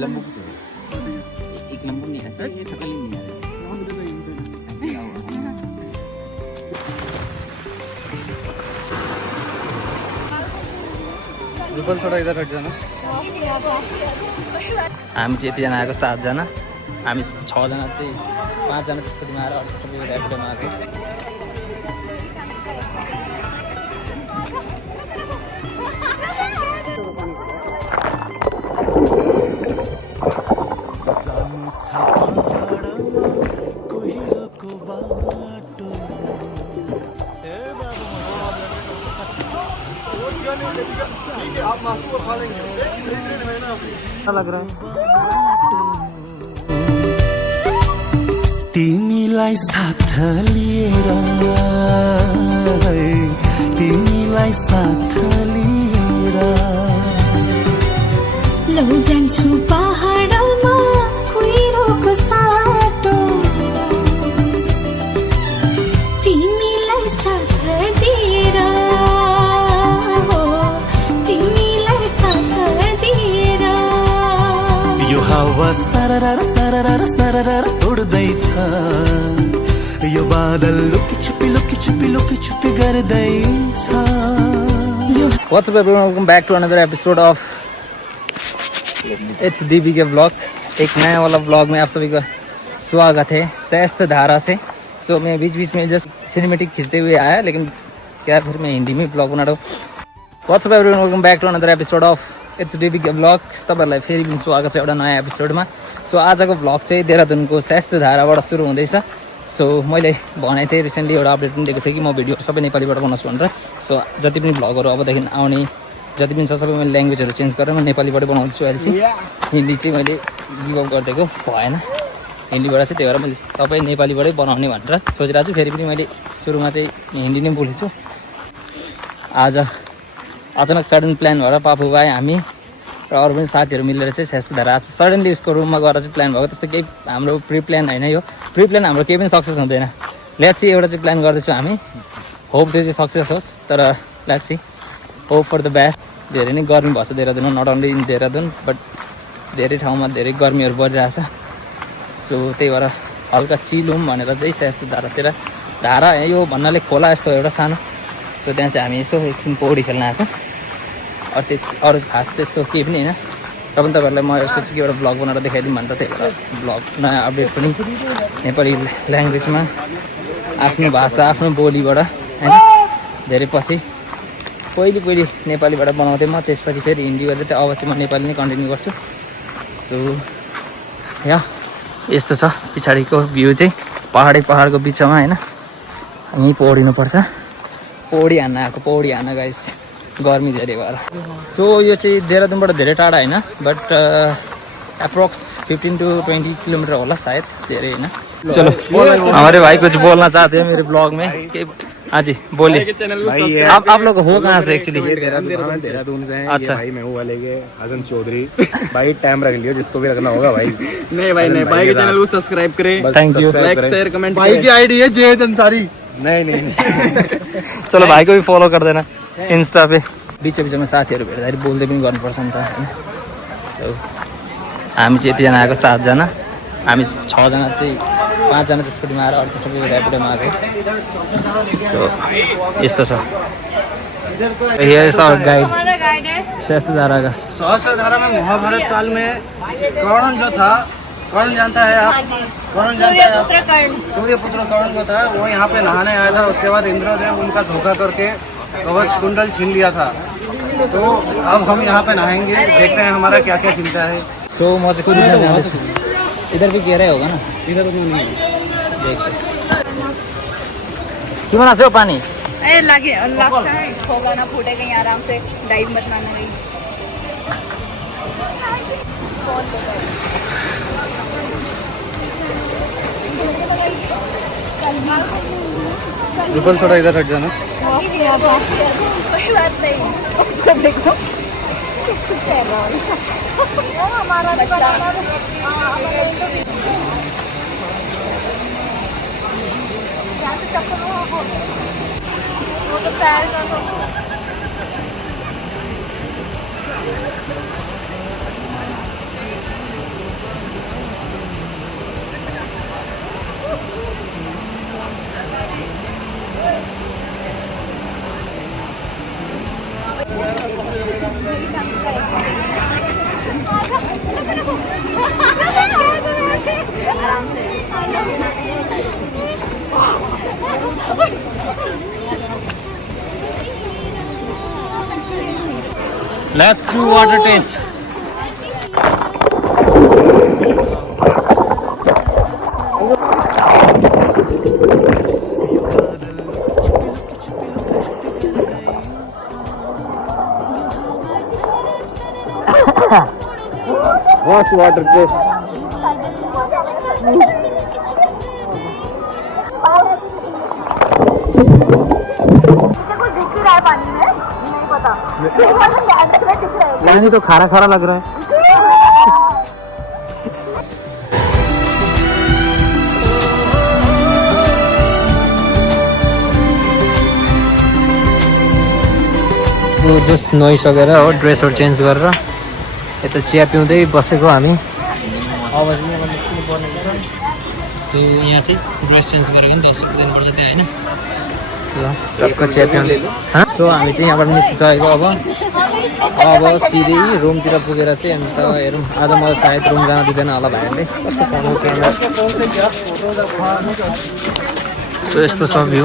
Lembut itu. Ik lembut nih aja sekali nih. Rupal थोड़ा इधर hot जाना। हामी चाहिँ यतिजना आएको 7 जना, हामी 6 जना चाहिँ 5 जना त्यसकोमा आएर अर्को सबै ऱ्यापिडोमा आएको। लग रहा तिमीलाई साथ लिएर तिमीलाई साथ लिएर लौ जान्छु पहाडमा कुहिरोको साटो तिमीलाई साथ दिएर तिमीलाई साथ दिएर यो हावा सररर सररर सररर उड्दैछ यो बादल लुकी छुपी गर्दैछ। What's up everyone, welcome back to another episode of It's DBK Vlog। एक नया वाला व्लॉग में आप सभी का स्वागत है सहस्त्र धारा से। सो मैं बीच बीच में जस्ट सिनेमेटिक खींचते हुए आया, लेकिन क्या फिर मैं हिंदी में व्लॉग बना रहा हूँ। What's up everyone, welcome back to another episode of It's DBK Vlog। तपाईँहरूलाई फेरि पनि स्वागत छ एउटा नयाँ एपिसोडमा। सो आजको भ्लग चाहिँ देहरादुनको सहस्त्र धाराबाट सुरु हुँदैछ। सो मैले भनेको थिएँ रिसेन्टली एउटा अपडेट पनि दिएको थिएँ कि म भिडियो सबै नेपालीबाट बनाउँछु भनेर। सो जति पनि भ्लगहरू अबदेखि आउने जति पनि छ सबै मैले ल्याङ्ग्वेजहरू चेन्ज गरेर म नेपालीबाट बनाउँछु। अहिले चाहिँ हिन्दी चाहिँ मैले गिभ अप गरिदिएको भएन हिन्दीबाट चाहिँ, त्यही भएर मैले सबै नेपालीबाटै बनाउने भनेर सोचिरहेको छु। फेरि पनि मैले सुरुमा चाहिँ हिन्दी नै बोलेको छु। आज अचानक सडन प्लान भएर पापु भाइ हामी र अरू पनि साथीहरू मिलेर चाहिँ सहस्त्र धारा आज सडनली उसको रुममा गएर चाहिँ प्लान भएको। त्यस्तो केही हाम्रो प्रि प्लान होइन, यो प्रि प्लान हाम्रो केही पनि सक्सेस हुँदैन। लेट्स सी एउटा चाहिँ प्लान गर्दैछौँ हामी, होप त्यो चाहिँ सक्सेस होस्। तर let's see, hope for the best. धेरै नै गर्मी भएको छ देहरादुनमा, not only in Dehradun but धेरै ठाउँमा धेरै गर्मीहरू बढिरहेछ। सो त्यही भएर हल्का चिल हुँ भनेर चाहिँ सहस्त्र धारातिर, धारा यो भन्नाले खोला यस्तो एउटा सानो। सो त्यहाँ चाहिँ हामी यसो एकछिन पौडी खेल्न आएको, अरू खास त्यस्तो केही पनि होइन। र पनि तपाईँहरूलाई म सोचेँ कि एउटा भ्लग बनाएर देखाइदिउँ भनेर, त्यही भएर भ्लग नयाँ अपडेट पनि नेपाली ल्याङ्ग्वेजमा आफ्नो भाषा आफ्नो बोलीबाट होइन। धेरै पछि पहिले नेपालीबाट बनाउँथेँ म, त्यसपछि फेरि हिन्दी गरेर त्यो अब चाहिँ म नेपाली नै कन्टिन्यू गर्छु। सो या यस्तो छ पछाडिको भ्यू चाहिँ पहाडको बिचमा होइन। यहीँ पौडिनुपर्छ, पौडी हान्न गाइस, गर्मी धेरै भएर। सो यो चाहिँ देहरादुनबाट धेरै टाढा होइन बट एप्रोक्स 15 to 20 किलोमीटर होला शायद, धेरै होइन। चलो हमारे भाई कुछ बोलना चाहते हैं मेरे ब्लॉग में। हाँ जी बोलिए। आप लोग हो कहाँ से एक्चुअली? देहरादून से हैं। अच्छा भाई मैं हूँ वाले के हसन चौधरी। भाई टाइम रख लियो जिसको भी रखना होगा भाई। नहीं भाई नहीं, भाई के चैनल को सब्सक्राइब करें, thank you. Like share comment. भाई की आईडी है जेद अंसारी। नहीं चलो भाइ को भी फलो कर देना इंस्टा पे। बिचमा साथीहरू भेट्दाखेरि बोल्दै पनि गर्नुपर्छ नि त होइन। सो हामी चाहिँ यतिजना आएको 7 जना, हामी 6 जना चाहिँ 5 जना त्यसकोमा आएर अर्को सबै ऱ्यापिडोमा आएको। सो यस्तो छ। हियर इज आवर गाइड, सहस्त्र धारा का। सहस्त्र धारा में महाभारत काल में कर्ण जो था, कर्ण जानता है आप? कर्ण जानता है? सूर्यपुत्र कर्ण जो था वो यहाँ पे नहाने आया था। उसके बाद इंद्र ने उनका धोखा करके कवच कुंडल छीन लिया था। तो अब हम यहाँ पे नहाएंगे, देखते हैं हमारा क्या क्या चिंता है। सो म चाहिँ कुदिन जाँदैछु। इधर भी गहराई होगा ना? इधर तो नहीं है। देखते के बनाएको हो पानी? ए लगे लाग्छ खोला ना फूटे कहीं आराम से डाइव मत मारना कहीं। रुपल थोड़ा इधर हट जाना। कोई बात नहीं, उसको देखो हमारा चप्पल वो तो पैर का Let's do water taste. What's water taste? पानी तो खारा खारा लग रहा है. तो जस्ट नुहाइसकेर हो ड्रेसहरू चेन्ज गरेर यता चिया पिउँदै बसेको हामी. अब चाहिँ यहाँ निस्किनु पर्ने छ. सो यहाँ चाहिँ ड्रेस चेन्ज गरेको नि 10 रुपियाँ दिनुपर्छ त्यहाँ होइन. सो टक्क चिया पिउँदै. सो हामी चाहिँ यहाँबाट निस्किसकेको. अब सिधै रुमतिर पुगेर चाहिँ अन्त हेरौँ. आज मलाई सायद रुम जान दिँदैन होला भाइहरूले. कस्तो खानु क्यामेरा. सो यस्तो छ भ्यू.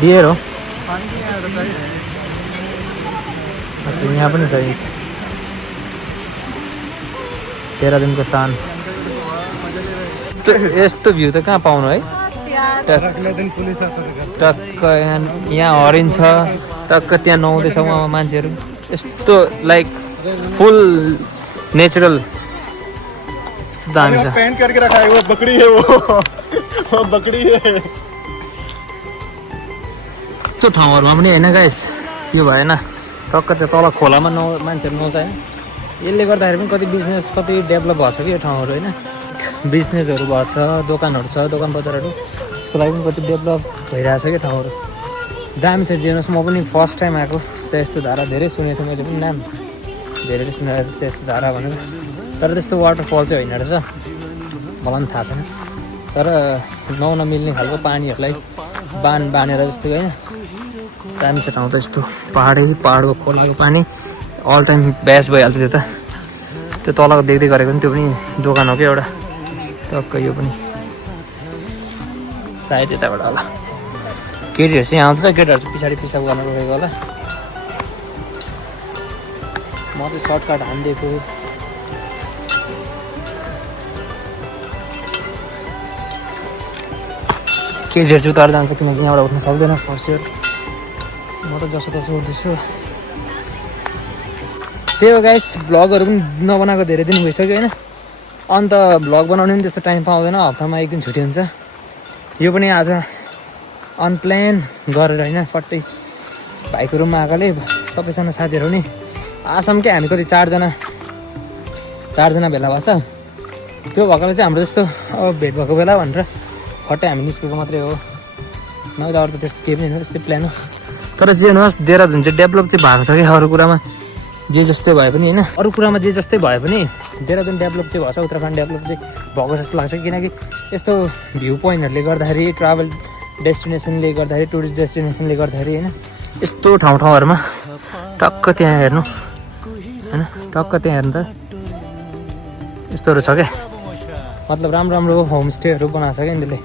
बियर हो. यहाँ पनि छ देहरादूनको सान. यस्तो भ्यू त कहाँ पाउनु है. टक्क यहाँ हरिण छ. टक्क त्यहाँ नुहाउँदैछ उहाँ मान्छेहरू. यस्तो लाइक फुल नेचुरल. यस्तो दामी छ. पेंट करके रखा है वो बकरी है वो बकरी है. यस्तो ठाउँहरूमा पनि होइन गाइस यो भएन. टक्क त्यो तल खोलामा मान्छेहरू नुहाउँछ होइन. यसले गर्दाखेरि पनि कति बिजनेस कति डेभलप भएको छ कि यो ठाउँहरू होइन. बिजनेसहरू भएको छ, दोकानहरू छ, दोकान बजारहरू. त्यसको लागि पनि कति डेभलप भइरहेछ क्या ठाउँहरू. दामी छ. जेनोस् म पनि फर्स्ट टाइम आएको. यस्तो धारा धेरै सुनेको थिएँ मैले पनि नाम. धेरैले सुनेको थिएँ यस्तो धारा भनेर. तर त्यस्तो वाटरफल चाहिँ होइन रहेछ. मलाई पनि थाहा छैन. तर नुहाउन मिल्ने खालको पानीहरूलाई बानेर जस्तो होइन. दामी छ ठाउँ त. यस्तो पाहाडको खोलाको पानी अल टाइम ब्यास भइहाल्छ त्यो त. त्यो तलको देख्दै गरेको नि त्यो पनि दोकान हो क्या एउटा. टक्क यो पनि सायद यताबाट होला. केटीहरू चाहिँ आउँछ. केटाहरू चाहिँ पछाडि पिसाब गर्न गएको होला. म चाहिँ सर्टकट हानिदिएको. केटीहरू चाहिँ उतार जान्छ किनकि यहाँबाट उठ्न सक्दैन फर्स्ट इयर. म त जसो तसो उठ्दैछु. त्यही हो गाइस. भ्लगहरू पनि नबनाएको धेरै दिन भइसक्यो होइन. अन्त भ्लग बनाउने पनि त्यस्तो टाइम पाउँदैन. हप्तामा एक दिन छुट्टी हुन्छ. यो पनि आज अनप्लान गरेर होइन फट्टै भाइको रुममा आएकोले सबैजना साथीहरू नि आसामकै हामी कति चारजना भेला भएको छ. त्यो भएकोले चाहिँ हाम्रो त्यस्तो अब भेट भएको बेला भनेर फट्टै हामी निस्केको मात्रै हो. नभए त अरू त त्यस्तो केही पनि होइन. त्यस्तै प्लान हो. तर जे होस् देहरादून चाहिँ डेभलप चाहिँ भएको छ कि अरू कुरामा जे जस्तै भए पनि होइन. अरू कुरामा जे जस्तै भए पनि देहरादून डेभलप चाहिँ भएको छ. उत्तराखण्ड डेभलप चाहिँ भएको जस्तो लाग्छ. किनकि यस्तो भ्यू पोइन्टहरूले गर्दाखेरि ट्राभल डेस्टिनेसनले गर्दाखेरि टुरिस्ट डेस्टिनेसनले गर्दाखेरि होइन यस्तो ठाउँहरूमा टक्क त्यहाँ हेर्नु होइन. टक्क त्यहाँ हेर्नु त यस्तोहरू छ क्या. मतलब राम्रो होमस्टेहरू बनाएको छ क्या त्यसले.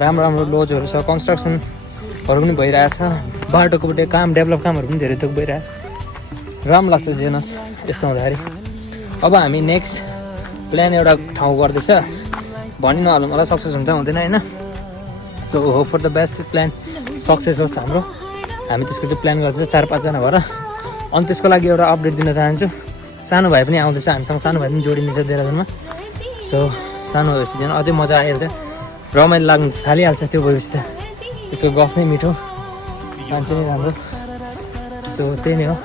राम्रो लोजहरू छ. कन्स्ट्रक्सनहरू पनि भइरहेछ. बाटोकोपट्टि डेभलप कामहरू पनि धेरै थोक भइरहेछ. राम्रो लाग्छ जेनस यस्तो हुँदाखेरि. अब हामी नेक्स्ट प्लान एउटा ठाउँ गर्दैछ. भनिनु होला मलाई सक्सेस हुन्छ हुँदैन होइन. So hope for the best plan success होस् हाम्रो. हामी त्यसको चाहिँ प्लान गर्दैछ 4-5 जना भएर. अनि त्यसको लागि एउटा अपडेट दिन चाहन्छु. सानो भाइ पनि आउँदैछ हामीसँग. सानो भाइ पनि जोडिनेछ देहरादूनमा. सो सानो भएपछि झन् अझै मजा आइहाल्छ. रमाइलो लाग्नु थालिहाल्छ त्यो भएपछि त. त्यसको गफ नै मिठो. मान्छे नै राम्रो. सो त्यही नै हो.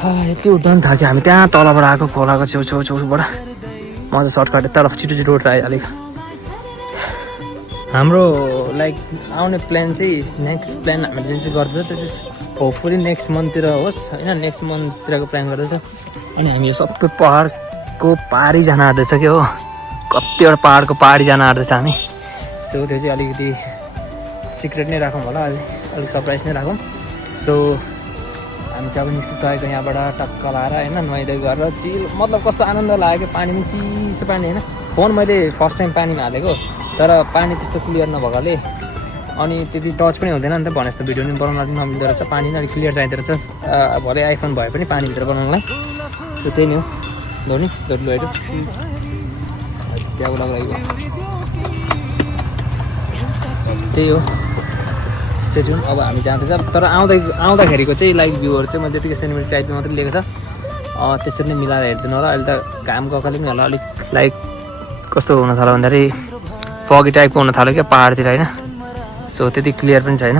यति उड्न थाक्यो. हामी त्यहाँ तलबाट आएको खोलाको छेउबाट. म चाहिँ सर्टकट यता छिटो रोड आइहालेको. हाम्रो लाइक आउने प्लान चाहिँ नेक्स्ट प्लान हामीले जुन चाहिँ गर्दैछ त्यो चाहिँ होपफुली नेक्स्ट मन्थतिर होस् होइन. नेक्स्ट मन्थतिरको प्लान गर्दैछ. अनि हामी यो सबै पाहाडको पारी जान आँट्दैछ कि हो. कतिवटा पाहाडको पारी जान आँट्दैछ हामी. सो त्यो चाहिँ अलिकति सिक्रेट नै राखौँ होला. अलिक सरप्राइज नै राखौँ. सो हामी चाहिँ अब निस्किसकेको यहाँबाट टक्क लाएर होइन नुहाइदै गरेर चिल. मतलब कस्तो आनन्द लाग्यो. पानी पनि चिसो पानी होइन. फोन मैले फर्स्ट टाइम पानीमा हालेको. तर पानी त्यस्तो क्लियर नभएकोले अनि त्यति टच पनि हुँदैन नि त भने जस्तो भिडियो पनि बनाउन अलिक नमिल्दो रहेछ पानी नै अलिक क्लियर चाहिँदो रहेछ भरे आइफोन भए पनि पानीभित्र बनाउनलाई सो त्यही नै हो धोनी लैरो त्यहाँ लाग्यो त्यही हो सेट्युन अब हामी जाँदैछ तर आउँदाखेरिको चाहिँ लाइक भ्यूहरू चाहिँ मैले त्यतिकै सिनेमेटिक टाइपमा मात्रै लिएको छ त्यसरी नै मिलाएर हेर्दैन होला अहिले त घाम गएकोले पनि होला अलिक लाइक कस्तो हुन थाल्यो भन्दाखेरि फगी टाइपको हुन थाल्यो क्या पाहाडतिर होइन सो त्यति क्लियर पनि छैन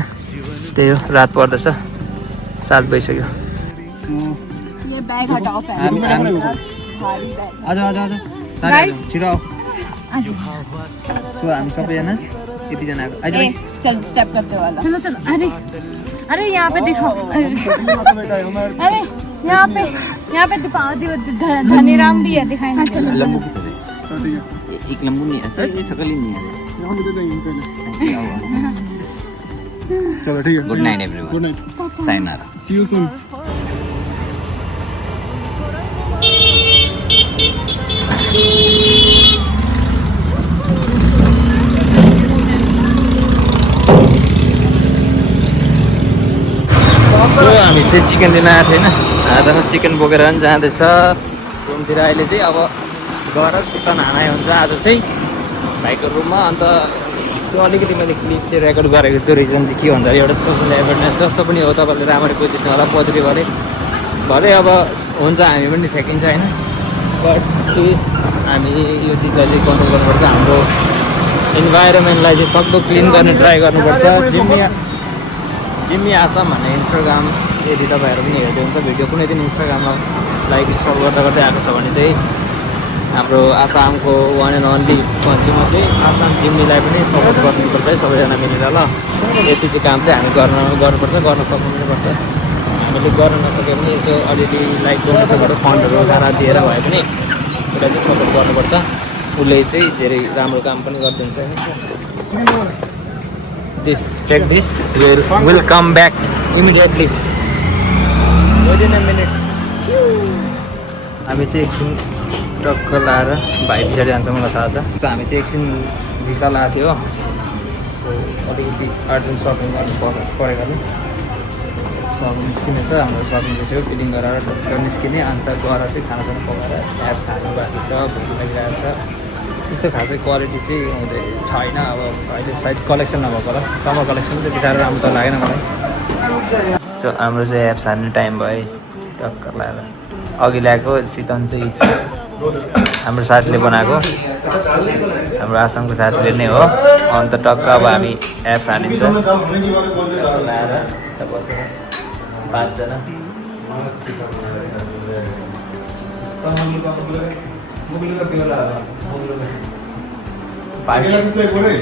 त्यही हो रात पर्दैछ 7 बजिसक्यो ये बैग हटाओ आज छिटो सो हामी सबैजना यतिजना आएको चल स्टेप करते वाला चलो चलो अरे अरे यहाँ पे दिखाओ अरे यहाँ पे दिखाओ धनीराम भी है दिखाएं चलो लंबू एक लंबू नहीं है ये सकल ही नहीं है चलो ठीक है good night everyone good night sayonara see you soon so हामी चाहिँ चिकन दिन आएको थिएन आजमा चिकन बोकेर पनि जाँदैछ रुमतिर अहिले चाहिँ अब गएर चिकन हानाइ हुन्छ आज चाहिँ भाइको रुममा अन्त त्यो अलिकति मैले क्लिप चाहिँ रेकर्ड गरेको त्यो रिजन चाहिँ के भन्दाखेरि एउटा सोसल एवेरनेस जस्तो पनि हो तपाईँले राम्ररी बुझिदिनु होला पोजिटिभ अरे भरे अब हुन्छ हामी पनि फ्याँकिन्छ होइन बट हामी यो चिजलाई चाहिँ गर्नुपर्छ हाम्रो इन्भाइरोमेन्टलाई चाहिँ सक्दो क्लिन गर्ने ट्राई गर्नुपर्छ जिम्मी आसाम भन्ने इन्स्टाग्राम यदि तपाईँहरू पनि हेर्दै हुन्छ भिडियो कुनै दिन इन्स्टाग्राममा लाइक स्क्रल गर्दा गर्दै आएको छ भने चाहिँ हाम्रो आसामको वान एन्ड ओन्ली कन्ट्रीमा चाहिँ आसाम जिम्मीलाई पनि सपोर्ट गर्नुपर्छ है सबैजना मिलेर ल यति चाहिँ काम चाहिँ हामी गर्नुपर्छ गर्न सक्नु पनि पर्छ हामीले गर्न नसके पनि यसो अलिअलि लाइक गर्नु फन्डहरू उठाएर दिएर भए पनि उसलाई चाहिँ सपोर्ट गर्नुपर्छ उसले चाहिँ धेरै राम्रो काम पनि गरिदिन्छ होइन This take this will come back immediately within a minute हामी चाहिँ एकछिन टक्क लाएर भाइ पछाडि जान्छ मलाई थाहा छ हामी चाहिँ एकछिन भिसा लाएको थियो सो अलिकति अर्जेन्ट सपिङ गर्नु परेकोले सपिङ निस्किने छ हाम्रो सपिङ भइसक्यो फिलिङ गरेर टक्क निस्किने अन्त गएर चाहिँ खानासाना पकाएर एप्स हाल्नु भएको छ भोक लागिरहेको छ त्यस्तो खासै क्वालिटी चाहिँ हुँदै छैन अब अहिले सायद कलेक्सन नभएको होला समर कलेक्सन चाहिँ बिचारा राम्रो त लागेन मलाई सो हाम्रो चाहिँ एप्स हाल्ने टाइम भयो टक्क लगाएर अघि ल्याएको सितन चाहिँ हाम्रो साथीले बनाएको हाम्रो आसामको साथीले नै हो अन्त टक्क अब हामी एप्स हालिन्छ लगाएर बसेर 5 जना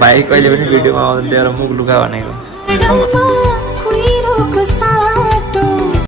भाइ कहिले पनि भिडियोमा आउँदैन मुख लुगा भनेको